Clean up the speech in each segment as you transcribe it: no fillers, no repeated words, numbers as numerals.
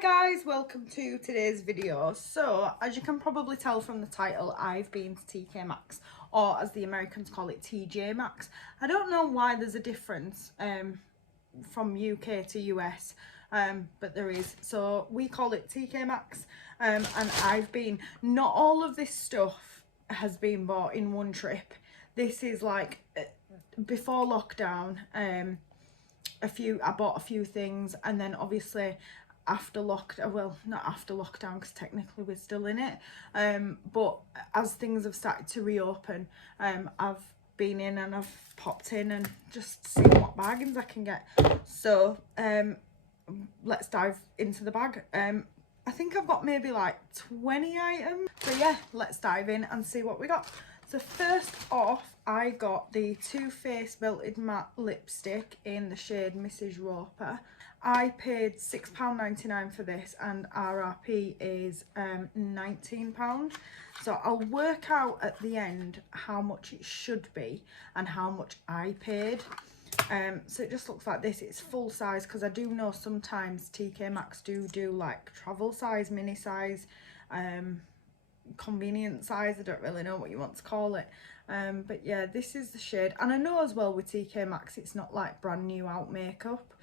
Hi guys, welcome to today's video. So as you can probably tell from the title, I've been to TK Maxx, or as the Americans call it, TJ Maxx. I don't know why there's a difference from UK to US, but there is. So we call it TK Maxx, and I've been, not all of this stuff has been bought in one trip. This is like before lockdown. I bought a few things, and then obviously after lockdown, well, not after lockdown because technically we're still in it, but as things have started to reopen, I've been in and I've popped in and just seen what bargains I can get. So let's dive into the bag. I think I've got maybe like 20 items, so yeah, let's dive in and see what we got. So first off, I got the Too Faced Melted Matte Lipstick in the shade Mrs. Roper. I paid £6.99 for this, and RRP is £19. So I'll work out at the end how much it should be and how much I paid. So it just looks like this. It's full size, because I do know sometimes TK Maxx do like travel size, mini size, convenient size. I don't really know what you want to call it, but yeah, this is the shade. And I know as well with TK Maxx it's not like brand new out makeup,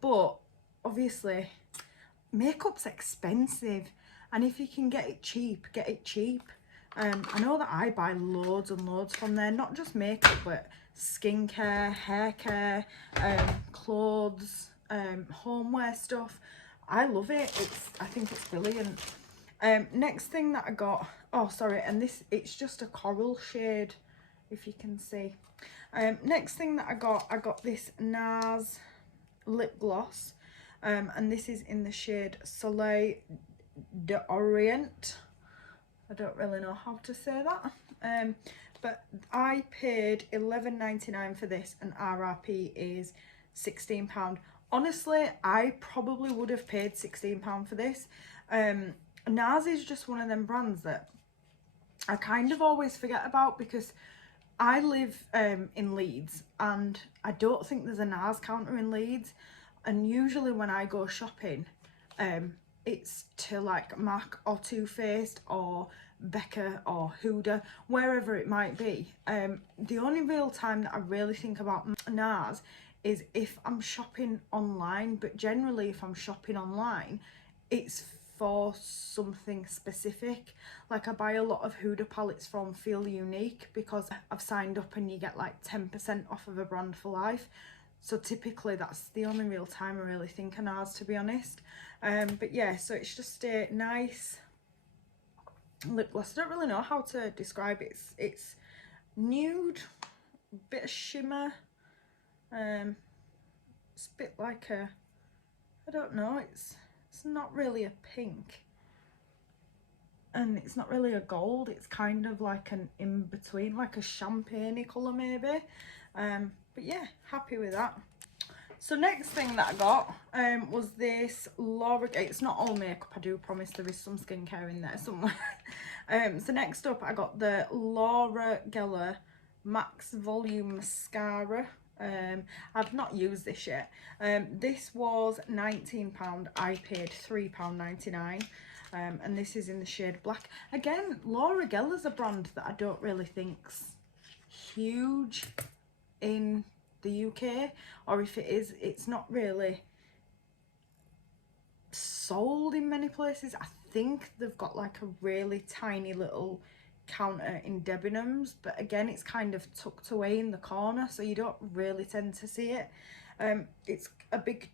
but obviously makeup's expensive, and if you can get it cheap, get it cheap. I know that I buy loads and loads from there, not just makeup but skincare, hair care, clothes, homeware stuff. I love it. I think it's brilliant. Next thing that I got, oh sorry, and this, it's just a coral shade, if you can see. Next thing that I got this NARS lip gloss, and this is in the shade Soleil d'Orient. I don't really know how to say that, but I paid £11.99 for this, and RRP is £16. Honestly, I probably would have paid £16 for this. NARS is just one of them brands that I kind of always forget about, because I live in Leeds, and I don't think there's a NARS counter in Leeds, and usually when I go shopping, it's to like MAC or Too Faced or Becca or Huda, wherever it might be. The only real time that I really think about NARS is if I'm shopping online, but generally if I'm shopping online, it's for something specific. Like I buy a lot of Huda palettes from Feel Unique, because I've signed up and you get like 10% off of a brand for life. So typically that's the only real time I really think of NARS, to be honest. But yeah, so it's just a nice lip gloss. I don't really know how to describe it. It's nude, bit of shimmer. It's a bit like a, I don't know, it's not really a pink, and it's not really a gold. It's kind of like an in-between, like a champagne colour maybe. But yeah, happy with that. So next thing that I got was this Laura, it's not all makeup, I do promise there is some skincare in there somewhere. So next up I got the Laura Geller Max Volume Mascara. I've not used this yet. This was £19, I paid £3.99, and this is in the shade Black. Again, Laura Geller's a brand that I don't really think's huge in the UK, or if it is, it's not really sold in many places. I think they've got like a really tiny little counter in Debenhams, but again it's kind of tucked away in the corner, so you don't really tend to see it. It's a big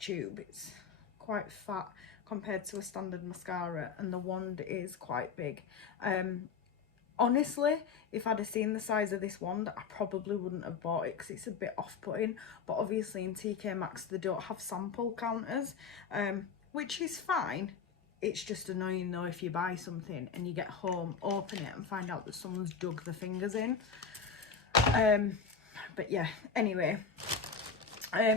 tube. It's quite fat compared to a standard mascara, and the wand is quite big. Honestly, if I'd have seen the size of this wand, I probably wouldn't have bought it, because it's a bit off-putting. But obviously in TK Maxx they don't have sample counters, which is fine. It's just annoying though if you buy something and you get home, open it and find out that someone's dug their fingers in. But yeah, anyway,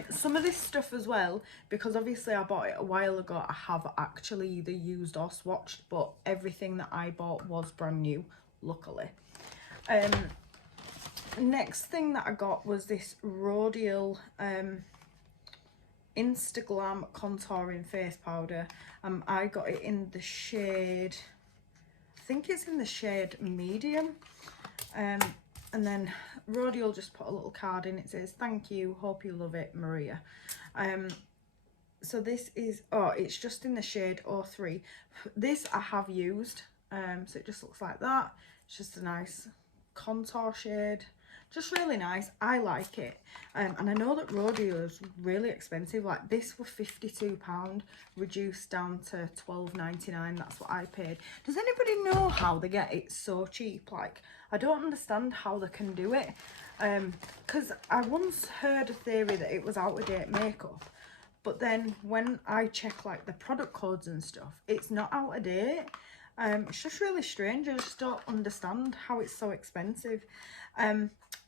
some of this stuff as well, because obviously I bought it a while ago, I have actually either used or swatched, but everything that I bought was brand new, luckily. Next thing that I got was this Rodial Instaglam contouring face powder. I got it in the shade, I think it's in the shade medium. And then Rhodey will just put a little card in. It says, "Thank you, hope you love it, Maria." So this is, oh, it's just in the shade 03. This I have used, so it just looks like that. It's just a nice contour shade, just really nice. I like it. And I know that Rhodey is really expensive. Like this was £52, reduced down to £12.99. That's what I paid. Does anybody know how they get it so cheap? Like, I don't understand how they can do it. Because I once heard a theory that it was out of date makeup, but then when I check like the product codes and stuff, it's not out of date. It's just really strange. I just don't understand how it's so expensive.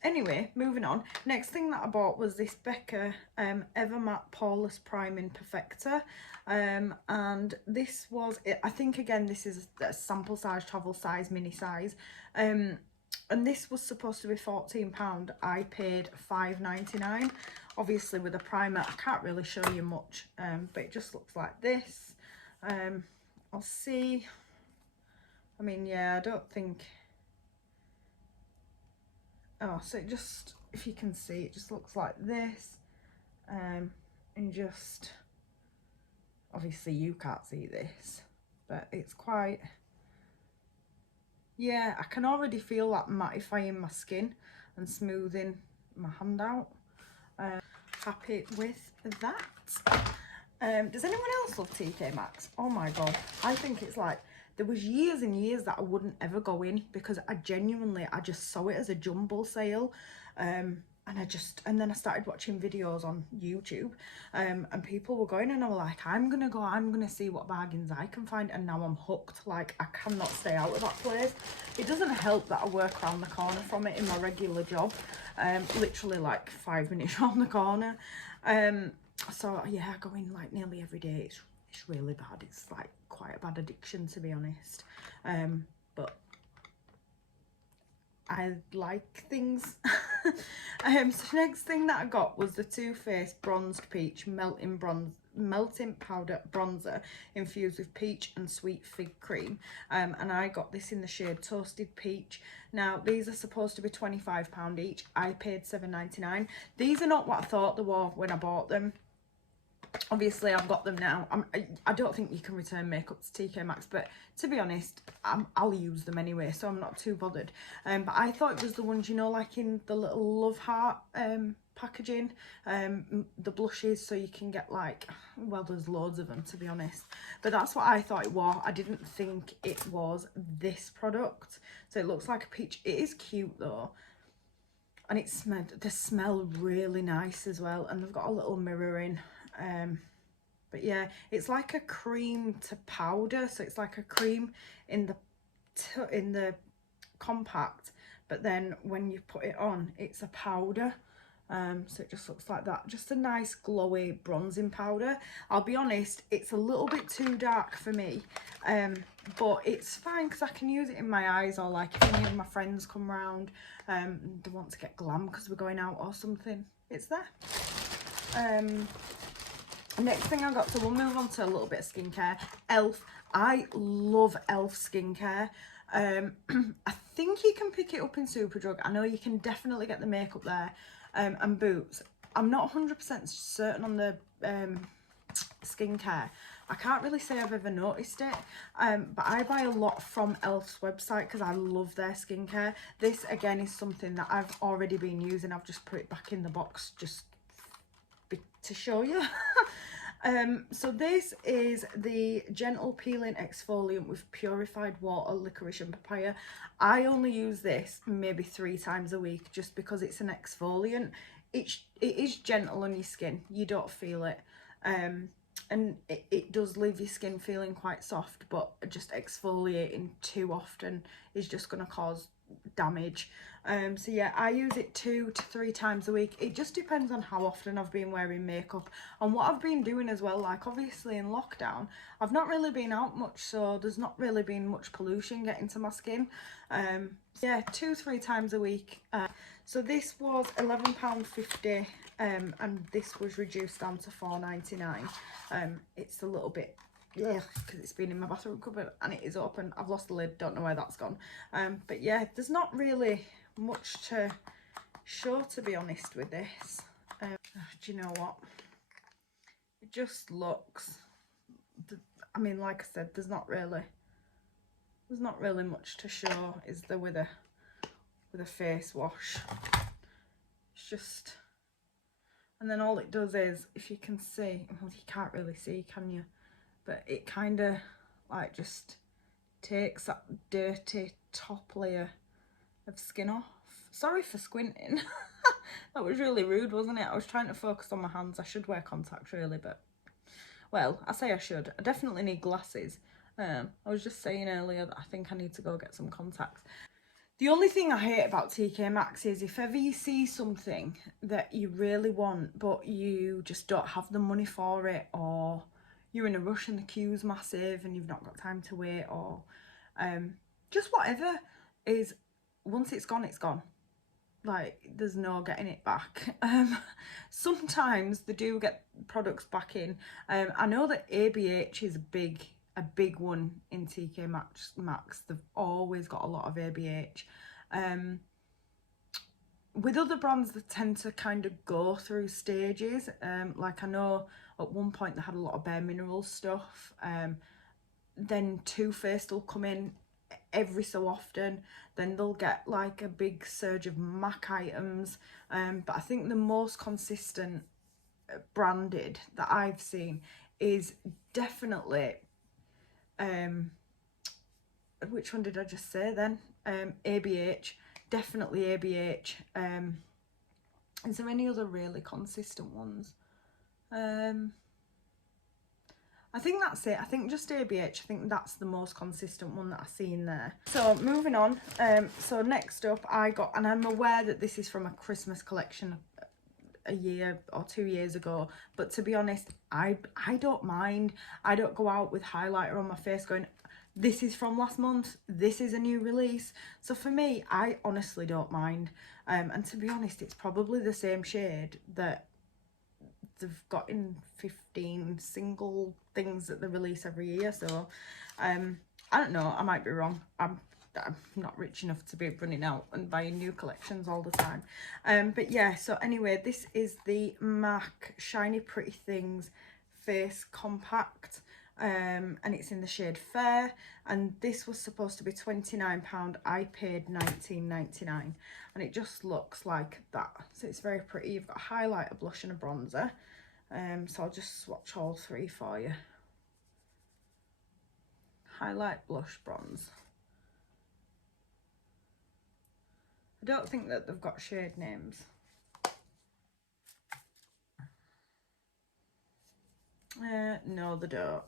Anyway, moving on. Next thing that I bought was this Becca Ever Matte Poreless Priming Perfector. And this was, I think again, this is a sample size, travel size, mini size. And this was supposed to be £14. I paid £5.99. Obviously with a primer, I can't really show you much, but it just looks like this. I'll see. I mean, yeah, I don't think. Oh, so it just, if you can see, it just looks like this. And just, obviously you can't see this, but it's quite, yeah, I can already feel that mattifying my skin and smoothing my hand out. Happy with that. Does anyone else love TK Maxx? Oh my god, I think it's like, there was years and years that I wouldn't ever go in because I just saw it as a jumble sale. And then I started watching videos on YouTube, and people were going, and I was like, I'm gonna see what bargains I can find, and now I'm hooked. Like, I cannot stay out of that place. It doesn't help that I work around the corner from it in my regular job, literally like 5 minutes around the corner. So yeah, I go in like nearly every day. It's really bad. It's like quite a bad addiction, to be honest. But I like things. So next thing that I got was the Too Faced Bronzed Peach Melting Powder Bronzer infused with peach and sweet fig cream. And I got this in the shade Toasted Peach. Now these are supposed to be £25 each. I paid £7.99. These are not what I thought they were when I bought them. Obviously I've got them now. I don't think you can return makeup to TK Maxx, but to be honest, I'll use them anyway, so I'm not too bothered. But I thought it was the ones, you know, like in the little love heart packaging, the blushes, so you can get like, well, there's loads of them, to be honest, but that's what I thought it was. I didn't think it was this product. So it looks like a peach. It is cute though, and they smell really nice as well, and they've got a little mirror in. But yeah, it's like a cream to powder, so it's like a cream in the compact, but then when you put it on, it's a powder. So it just looks like that, just a nice glowy bronzing powder. I'll be honest, it's a little bit too dark for me, but it's fine because I can use it in my eyes, or like if any of my friends come round, they want to get glam because we're going out or something, it's there. Next thing I got, so we'll move on to a little bit of skincare. Elf. I love Elf skincare. I think you can pick it up in Superdrug. I know you can definitely get the makeup there, and Boots. I'm not 100% certain on the skincare. I can't really say I've ever noticed it, but I buy a lot from Elf's website because I love their skincare. This again is something that I've already been using. I've just put it back in the box just to show you. So this is the Gentle Peeling Exfoliant with Purified Water, Licorice and Papaya. I only use this maybe 3 times a week just because it's an exfoliant. It is gentle on your skin, you don't feel it, and it does leave your skin feeling quite soft, but just exfoliating too often is just going to cause damage. So yeah, I use it 2 to 3 times a week. It just depends on how often I've been wearing makeup and what I've been doing as well. Like obviously in lockdown I've not really been out much, so there's not really been much pollution getting to my skin. Yeah, 2-3 times a week. So this was £11.50 and this was reduced down to £4.99. It's a little bit, yeah, because it's been in my bathroom cupboard and it is open. I've lost the lid, don't know where that's gone. But yeah, there's not really much to show, to be honest, with this. Do you know what? It just looks, I mean, like I said, there's not really much to show, is there, with a face wash. It's just, and then all it does is, if you can see, well, you can't really see, can you? But it kind of like just takes that dirty top layer of skin off. Sorry for squinting. That was really rude, wasn't it? I was trying to focus on my hands. I should wear contacts really, but, well, I say I should. I definitely need glasses. I was just saying earlier that I think I need to go get some contacts. The only thing I hate about TK MAXX is if ever you see something that you really want but you just don't have the money for it, or you're in a rush and the queue's massive and you've not got time to wait, or just whatever, is once it's gone, it's gone. Like, there's no getting it back. Sometimes they do get products back in. I know that ABH is a big one in TK MAXX. They've always got a lot of ABH. With other brands, they tend to kind of go through stages. Like, I know at one point they had a lot of Bare Minerals stuff. Then Too Faced will come in every so often. Then they'll get like a big surge of MAC items. But I think the most consistent branded that I've seen is definitely, which one did I just say then? ABH, definitely ABH. Is there any other really consistent ones? I think that's it. I think just ABH. I think that's the most consistent one that I see in there. So moving on. So next up I got, and I'm aware that this is from a Christmas collection a year or 2 years ago, but to be honest, I don't mind. I don't go out with highlighter on my face going, this is from last month, this is a new release. So for me, I honestly don't mind. And to be honest, it's probably the same shade that they've got in 15 single things that they release every year. So I don't know, I might be wrong. I'm not rich enough to be running out and buying new collections all the time. But yeah, so anyway, this is the MAC Shiny Pretty Things Face Compact. And it's in the shade Fair, and this was supposed to be £29. I paid £19.99, and it just looks like that. So it's very pretty. You've got a highlighter, blush and a bronzer. So I'll just swatch all three for you. Highlight, blush, bronze. I don't think that they've got shade names. No, they don't.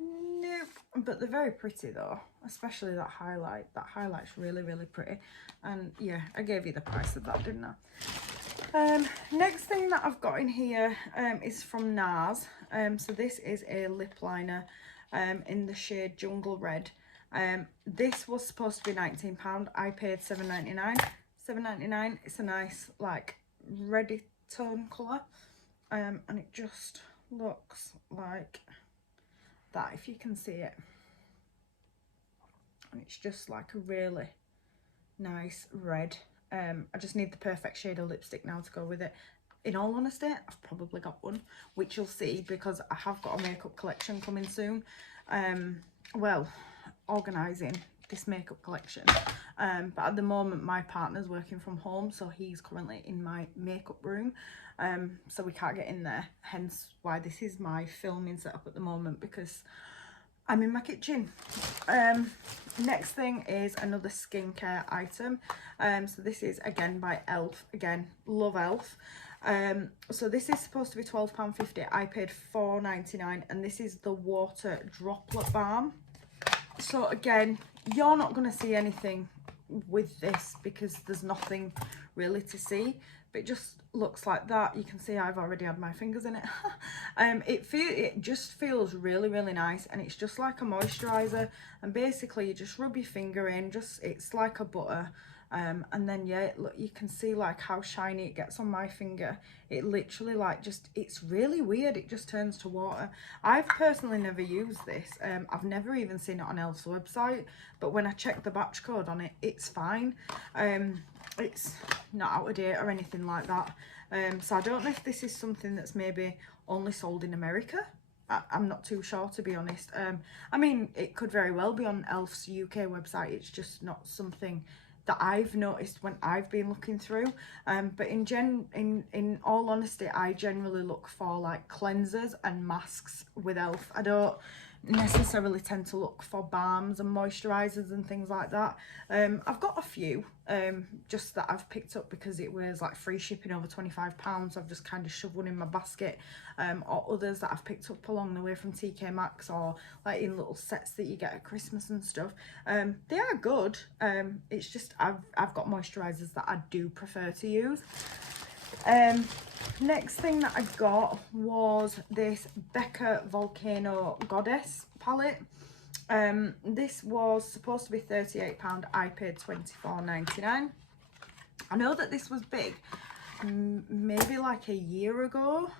Nope. But they're very pretty though, especially that highlight. That highlight's really, really pretty. And yeah, I gave you the price of that, didn't I? Next thing that I've got in here is from NARS. So this is a lip liner in the shade Jungle Red. This was supposed to be £19. I paid £7.99. £7.99. It's a nice like reddy tone colour. And it just looks like that, if you can see it. And it's just like a really nice red. I just need the perfect shade of lipstick now to go with it. In all honesty, I've probably got one, which you'll see because I have got a makeup collection coming soon. Well, organising this makeup collection. But at the moment my partner's working from home, so he's currently in my makeup room. So we can't get in there, hence why this is my filming setup at the moment, because I'm in my kitchen. Next thing is another skincare item. So this is again by Elf. Again, love Elf. So this is supposed to be £12.50. I paid £4.99, and this is the water droplet balm. So again, you're not going to see anything with this because there's nothing really to see, but it just looks like that. You can see I've already had my fingers in it. It just feels really, really nice, and it's just like a moisturizer. And basically you just rub your finger in, it's like a butter, And then yeah, look, you can see like how shiny it gets on my finger. It literally like just, it's really weird, it just turns to water. I've personally never used this. I've never even seen it on Elf's website, but when I checked the batch code on it, it's fine. It's not out of date or anything like that. So I don't know if this is something that's maybe only sold in America. I'm not too sure, to be honest. I mean, it could very well be on Elf's UK website. It's just not something that I've noticed when I've been looking through. But in all honesty, I generally look for like cleansers and masks with Elf. I don't necessarily tend to look for balms and moisturizers and things like that. I've got a few just that I've picked up because it was like free shipping over £25, so I've just kind of shoved one in my basket, or others that I've picked up along the way from TK Maxx, or like in little sets that you get at Christmas and stuff. They are good. It's just I've got moisturizers that I do prefer to use. Next thing that I got was this Becca Volcano Goddess palette. This was supposed to be £38. I paid £24.99. I know that this was big, maybe like a year ago.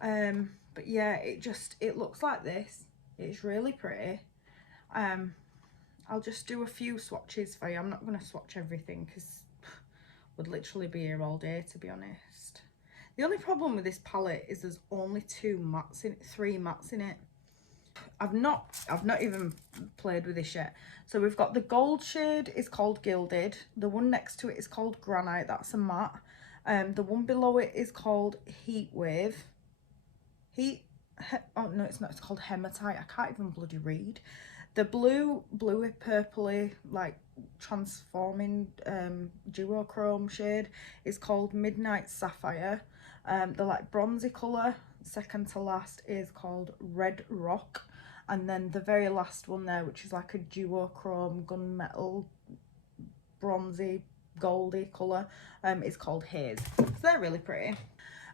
But yeah, it looks like this. It's really pretty. I'll just do a few swatches for you. I'm not going to swatch everything because would literally be here all day, to be honest. The only problem with this palette is there's only three mattes in it. I've not even played with this yet. So we've got the gold shade is called Gilded. The one next to it is called Granite. That's a matte. The one below it is called Heat Wave. Oh no, it's not. It's called Hematite. I can't even bloody read. The bluey purpley like transforming duochrome shade is called Midnight Sapphire. The like bronzy colour, second to last, is called Red Rock, and then the very last one there, which is like a duochrome gunmetal bronzy goldy colour, is called Haze. So they're really pretty.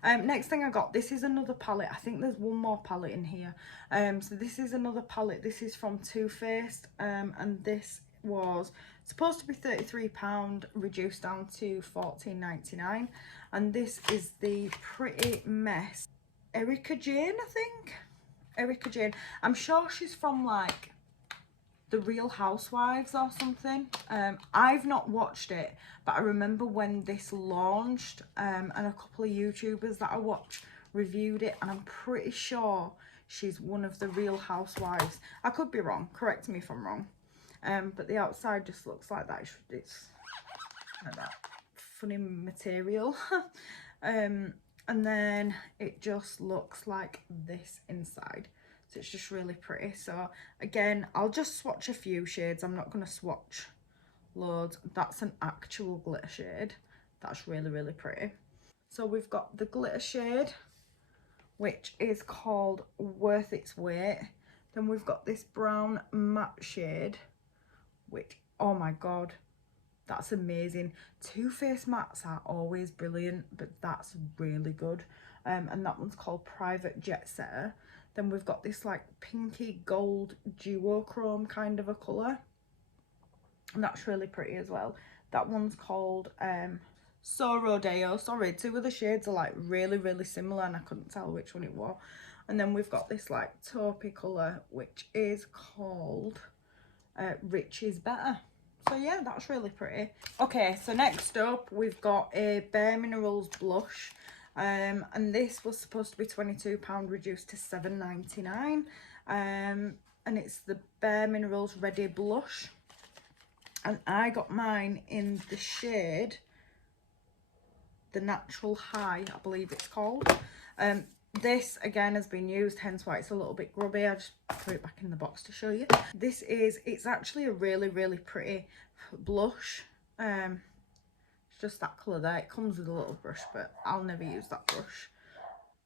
Next thing I got, this is another palette. I think there's one more palette in here. So this is another palette. This is from Too Faced, and this was supposed to be £33, reduced down to £14.99. And this is the Pretty Mess Erica Jane, I think. Erica Jane. I'm sure she's from like The Real Housewives or something. I've not watched it, but I remember when this launched, and a couple of YouTubers that I watch reviewed it, and I'm pretty sure she's one of the Real Housewives. I could be wrong, correct me if I'm wrong. But the outside just looks like that. It's like that funny material. And then it just looks like this inside. So it's just really pretty. So again, I'll just swatch a few shades. I'm not going to swatch loads. That's an actual glitter shade. That's really, really pretty. So we've got the glitter shade, which is called Worth Its Weight. Then we've got this brown matte shade, which, oh my god, that's amazing. Too Faced mattes are always brilliant, but that's really good. And that one's called Private Jet Setter. Then we've got this like pinky gold duochrome kind of a colour, and that's really pretty as well. That one's called So Rodeo. Sorry, two of the shades are like really, really similar, and I couldn't tell which one it was. And then we've got this like taupey colour, which is called Rich Is Better. So yeah, that's really pretty. Okay, so next up we've got a Bare Minerals blush. And this was supposed to be £22, reduced to £7.99. And it's the Bare Minerals Ready Blush. And I got mine in the shade The Natural High, I believe it's called. This again has been used, hence why it's a little bit grubby. I just put it back in the box to show you. It's actually a really, really pretty blush. It's just that colour there. It comes with a little brush, but I'll never use that brush.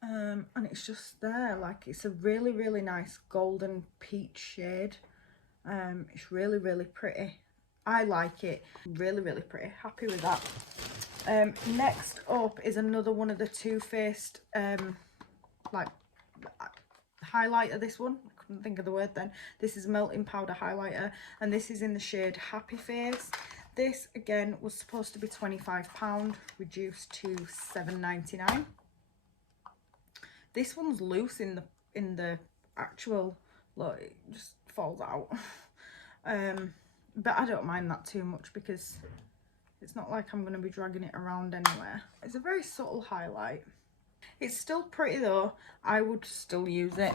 And it's just there, like it's a really, really nice golden peach shade. It's really, really pretty. I like it. Really, really pretty. Happy with that. Next up is another one of the Too Faced like highlighter. This one, I couldn't think of the word then. This is melting powder highlighter, and this is in the shade Happy Face. this again was supposed to be £25, reduced to £7.99. This one's loose in the actual, look, it just falls out. But I don't mind that too much because it's not like I'm going to be dragging it around anywhere. It's a very subtle highlight. It's still pretty though. I would still use it,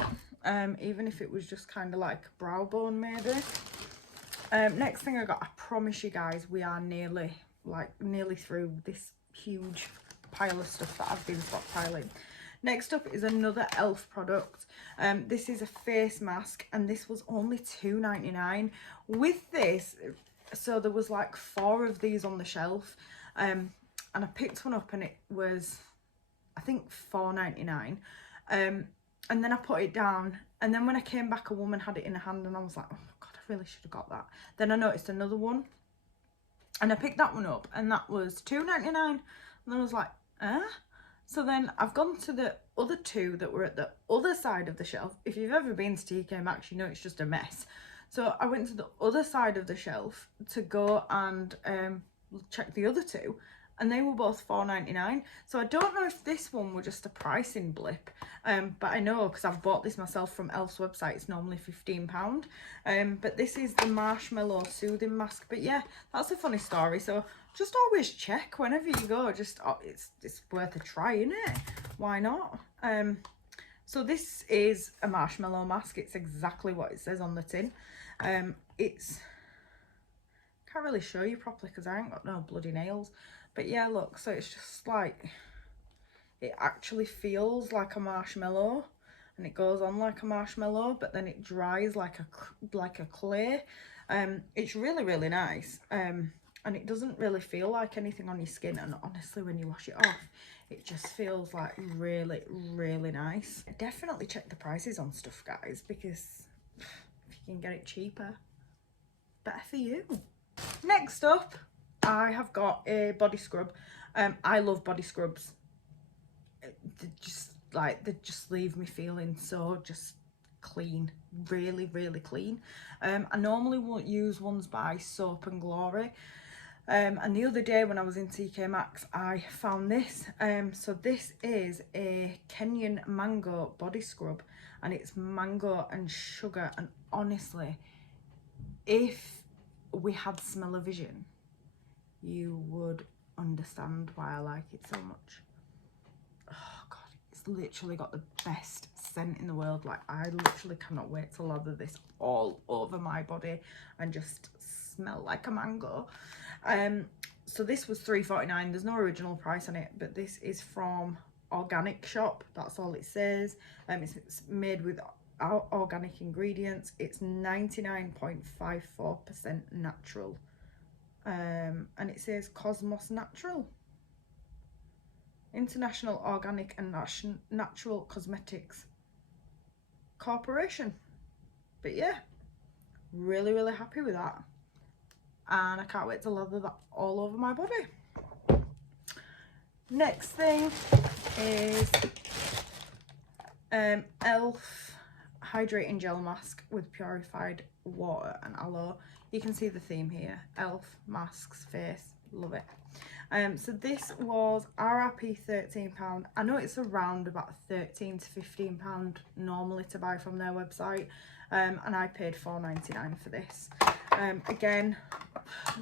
even if it was just kind of like brow bone maybe. Next thing I got, I promise you guys, we are nearly through this huge pile of stuff that I've been stockpiling. Next up is another e.l.f. product. This is a face mask, and this was only £2.99. With this, so there was like 4 of these on the shelf, and I picked one up and it was, I think, £4.99. And then I put it down, and then when I came back, a woman had it in her hand, and I was like, oh God, I really should have got that. Then I noticed another one, and I picked that one up, and that was £2.99. And then I was like, eh? So then I've gone to the other 2 that were at the other side of the shelf. If you've ever been to TK MAXX, you know it's just a mess. So I went to the other side of the shelf to go and check the other 2, and they were both £4.99. So I don't know if this one were just a pricing blip, but I know because I've bought this myself from e.l.f.'s website, it's normally £15. But this is the Marshmallow Soothing Mask. But yeah, that's a funny story. So just always check whenever you go. Just it's worth a try, isn't it? Why not? So this is a marshmallow mask. It's exactly what it says on the tin. It's, can't really show you properly because I ain't got no bloody nails. But yeah, look, so it's just like, it actually feels like a marshmallow, and it goes on like a marshmallow, but then it dries like a clay. It's really, really nice. And it doesn't really feel like anything on your skin, and honestly, when you wash it off, it just feels like really, really nice. Definitely check the prices on stuff, guys, because if you can get it cheaper, better for you. Next up, I have got a body scrub. I love body scrubs. They just leave me feeling so just clean, really, really clean. I normally won't use ones by Soap and Glory. And the other day when I was in TK MAXX, I found this. So this is a Kenyan mango body scrub, and it's mango and sugar. And honestly, if we had smell-o-vision, you would understand why I like it so much. Oh God, it's literally got the best scent in the world. Like, I literally cannot wait to lather this all over my body and just smell like a mango. So this was £3.49. There's no original price on it, but this is from Organic Shop. That's all it says. It's made with organic ingredients. It's 99.54% natural. And it says Cosmos Natural, International Organic and Natural Cosmetics Corporation. But yeah, really, really happy with that, and I can't wait to lather that all over my body. Next thing is e.l.f. Hydrating Gel Mask with purified water and aloe. You can see the theme here, e.l.f. masks, face, love it. So this was RRP £13. I know it's around about £13 to £15 normally to buy from their website, and I paid £4.99 for this. Again,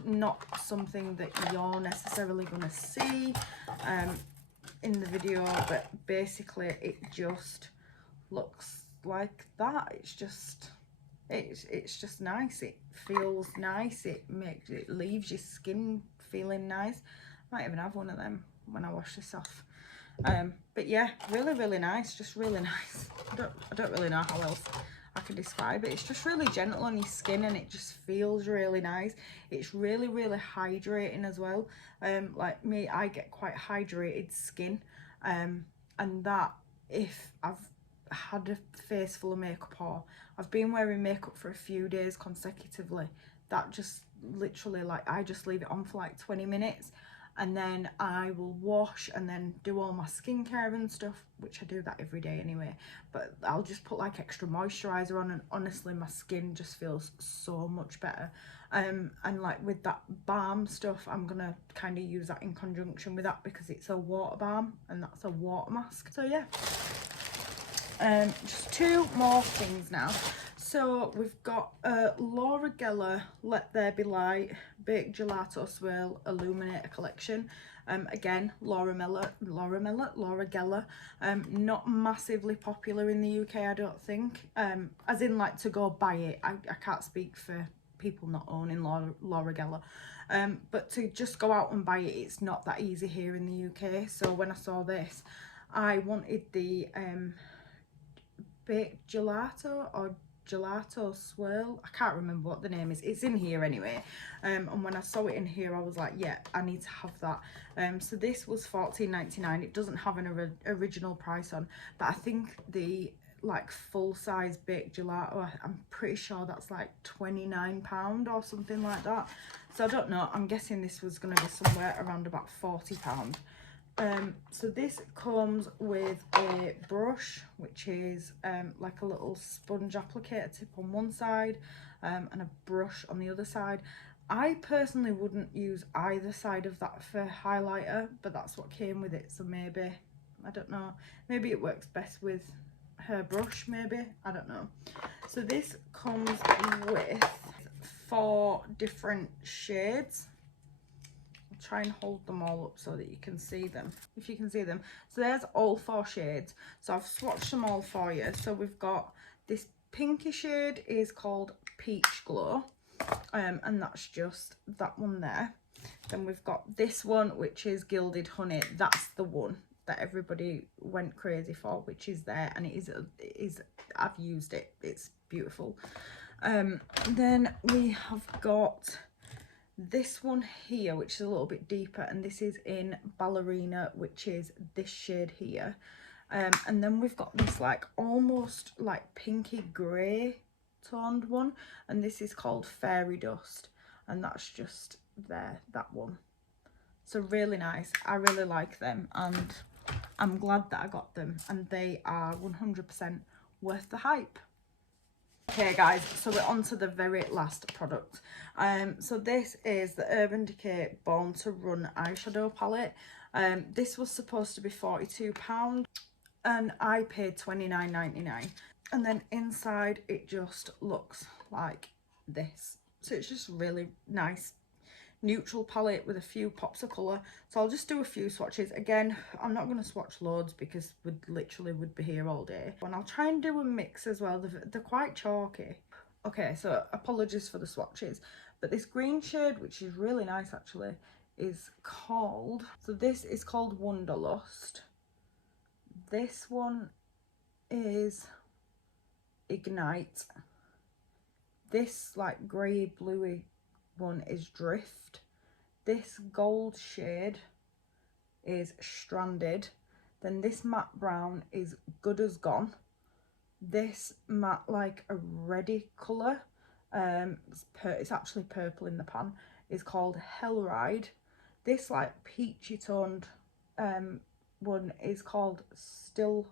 not something that you're necessarily going to see in the video, but basically it just looks like that. It's just nice. It feels nice. It leaves your skin feeling nice. Might even have one of them when I wash this off. But yeah, really, really nice. Just really nice. I don't really know how else I can describe it. It's just really gentle on your skin, and it just feels really nice. It's really, really hydrating as well. Like me, I get quite hydrated skin, and that, if I've had a face full of makeup or I've been wearing makeup for a few days consecutively, that just literally, like, I just leave it on for like 20 minutes and then I will wash and then do all my skincare and stuff, which I do that every day anyway, but I'll just put like extra moisturizer on, and honestly my skin just feels so much better. And like with that balm stuff, I'm gonna kind of use that in conjunction with that because it's a water balm and that's a water mask. So yeah, just two more things now. So we've got Laura Geller Let There Be Light Baked Gelato Swirl Illuminator Collection. Again, Laura Geller. Not massively popular in the UK, I don't think. As in like to go buy it. I can't speak for people not owning Laura Geller. But to just go out and buy it, it's not that easy here in the UK. So when I saw this, I wanted the baked gelato or gelato swirl, I can't remember what the name is, it's in here anyway. And when I saw it in here I was like, yeah, I need to have that. So this was $14.99. It doesn't have an original price on, but I think the like full size baked gelato, I'm pretty sure that's like £29 or something like that. So I don't know, I'm guessing this was going to be somewhere around about £40. So this comes with a brush, which is like a little sponge applicator tip on one side, and a brush on the other side. I personally wouldn't use either side of that for highlighter, but that's what came with it, so maybe, I don't know, maybe it works best with her brush, maybe, I don't know. So this comes with 4 different shades. Try and hold them all up so that you can see them, if you can see them. So there's all 4 shades, so I've swatched them all for you. So we've got this pinky shade is called Peach Glow, and that's just that one there. Then we've got this one, which is Gilded Honey. That's the one that everybody went crazy for, which is there, and it is I've used it, it's beautiful. Then we have got this one here, which is a little bit deeper, and this is in Ballerina, which is this shade here. And then we've got this like almost like pinky grey toned one, and this is called Fairy Dust, and that's just there, that one. So really nice, I really like them, and I'm glad that I got them, and they are 100% worth the hype. Okay guys, so we're on to the very last product. So this is the Urban Decay Born to Run eyeshadow palette. This was supposed to be £42 and I paid £29.99. And then inside it just looks like this. So it's just really nice neutral palette with a few pops of colour. So I'll just do a few swatches. Again, I'm not going to swatch loads because we literally would be here all day. And I'll try and do a mix as well. They're quite chalky. Okay, so apologies for the swatches. But this green shade, which is really nice actually, is called... So this is called Wonderlust. This one is Ignite. This like grey bluey one is Drift. This gold shade is Stranded. Then this matte brown is Good As Gone. This matte like a reddy colour, it's actually purple in the pan, is called Hell Ride. This like peachy toned one is called Still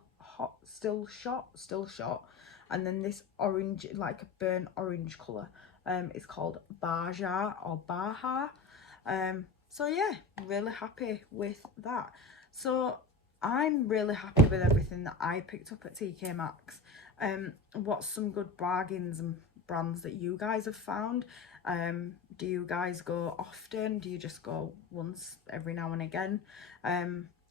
Shot. And then this orange, like a burnt orange colour, is called Baja or Baja. So yeah, really happy with that. So I'm really happy with everything that I picked up at TK Maxx. What's some good bargains and brands that you guys have found? Do you guys go often? Do you just go once every now and again?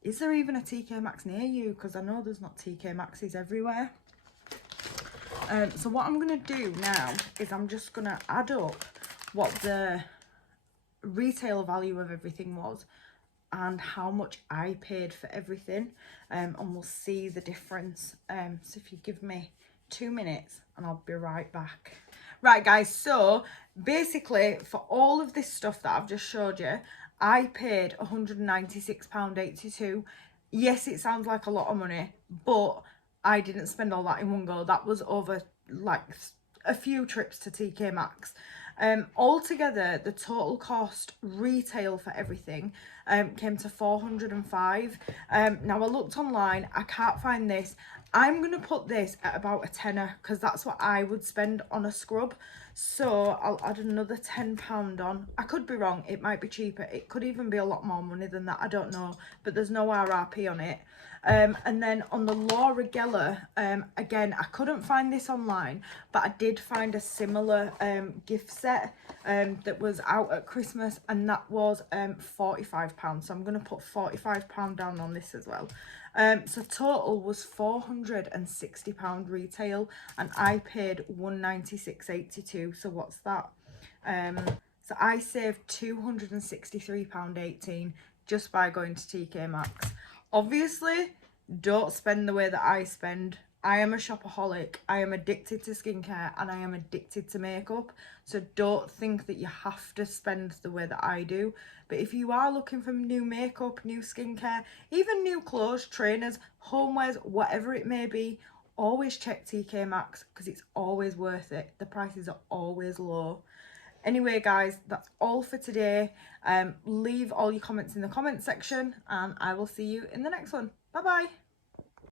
Is there even a TK Maxx near you? Because I know there's not TK Maxx's everywhere. So what I'm going to do now is I'm just going to add up what the retail value of everything was and how much I paid for everything, and we'll see the difference. So if you give me 2 minutes and I'll be right back. Right guys, so basically for all of this stuff that I've just showed you, I paid £196.82. Yes, it sounds like a lot of money, but I didn't spend all that in one go. That was over like a few trips to TK Maxx. Altogether, the total cost retail for everything came to 405. Now I looked online, I can't find this. I'm gonna put this at about a tenner because that's what I would spend on a scrub. So I'll add another £10 on. I could be wrong, it might be cheaper, it could even be a lot more money than that, I don't know, but there's no RRP on it. And then on the Laura Geller, again, I couldn't find this online, but I did find a similar gift set that was out at Christmas, and that was £45. So I'm going to put £45 down on this as well. So total was £460 retail, and I paid £196.82. So what's that? So I saved £263.18 just by going to TK Maxx. Obviously, don't spend the way that I spend. I am a shopaholic. I am addicted to skincare and I am addicted to makeup. So don't think that you have to spend the way that I do. But if you are looking for new makeup, new skincare, even new clothes, trainers, homewares, whatever it may be, always check TK Maxx because it's always worth it. The prices are always low. Anyway, guys, that's all for today. Leave all your comments in the comment section and I will see you in the next one. Bye bye.